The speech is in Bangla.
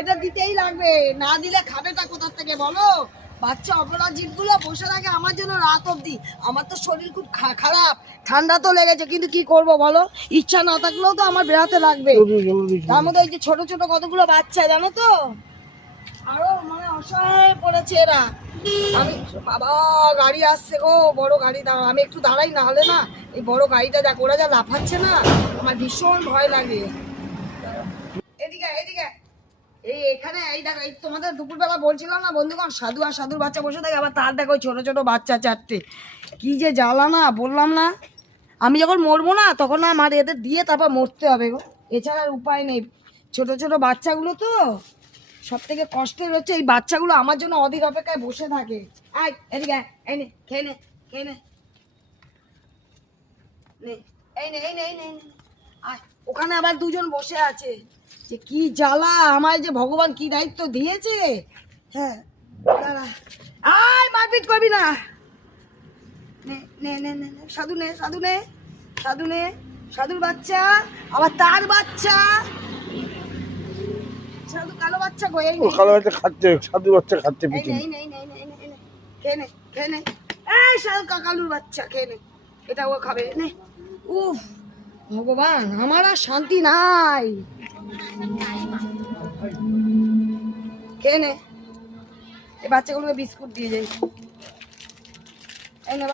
এটা দিতেই লাগবে, না দিলে খাবেটা কোথা থেকে বলো? বাচ্চা অপরাধ জীবগুলো বসে থাকে আমার জন্য রাত অবধি। আমার তো শরীর খুব খারাপ, ঠান্ডা তো লেগেছে, কিন্তু কি করব বলো, ইচ্ছা না থাকলেও তো আমার বেড়াতে লাগবে। তার মধ্যে এই যে ছোট ছোট কতগুলো বাচ্চা জানো তো, আরো মানে অসহায় পড়েছে এরা। আমি বাবা গাড়ি আসছে গো, বড় গাড়ি, দাঁড়া আমি একটু দাঁড়াই, না হলে না এই বড় গাড়িটা যা ওরা যা লাফাচ্ছে না, আমার ভীষণ ভয় লাগে। এদিকে এদিকে, এই এখানে এই দেখো, এই তোমাদের দুপুরবেলা বলছিলাম না বন্ধুগণ, সাধু আর সাধুর বাচ্চা বসে থাকে, আবার তার দেখো ছোট ছোট বাচ্চা চারটে, কি যে জ্বালা না, বললাম না আমি যখন মরবো না তখন না আমার এদের দিয়ে তারপর মরতে হবে গো, এছাড়া আর উপায় নেই। ছোট ছোট বাচ্চাগুলো তো সব থেকে কষ্টের হচ্ছে, এই বাচ্চাগুলো আমার জন্য অধীর অপেক্ষায় বসে থাকে। আয় এদিকে আয়, এই নে খেয়ে নে, খেয়ে নে, নে এই নে এই নে এই নে, আয়। ওখানে আবার দুজন বসে আছে, যে কি জ্বালা, আমায় যে ভগবান কি দায়িত্ব দিয়েছে। হ্যাঁ দাঁড়া, আয় মারপিট করবি না, নে নে নে নে নে, সাধু নে সাধু নে সাধু নে, সাধুর বাচ্চা আবার তার বাচ্চা, সাধু কালো বাচ্চা গো, এই কালো বাচ্চা খাচ্ছে, সাধু বাচ্চা খাচ্ছে এই পিছনে। নে এই নে এই নে এই নে এই নে, খেয়ে নে খেয়ে নে, এই সাধু কাকালুর বাচ্চা খেয়ে নে, এটা ও খাবে, নে। উফ ভগবান, আমার আর শান্তি নাই, খেয়ে নে। এই বাচ্চাগুলোকে বিস্কুট দিয়ে যাই, এই নে।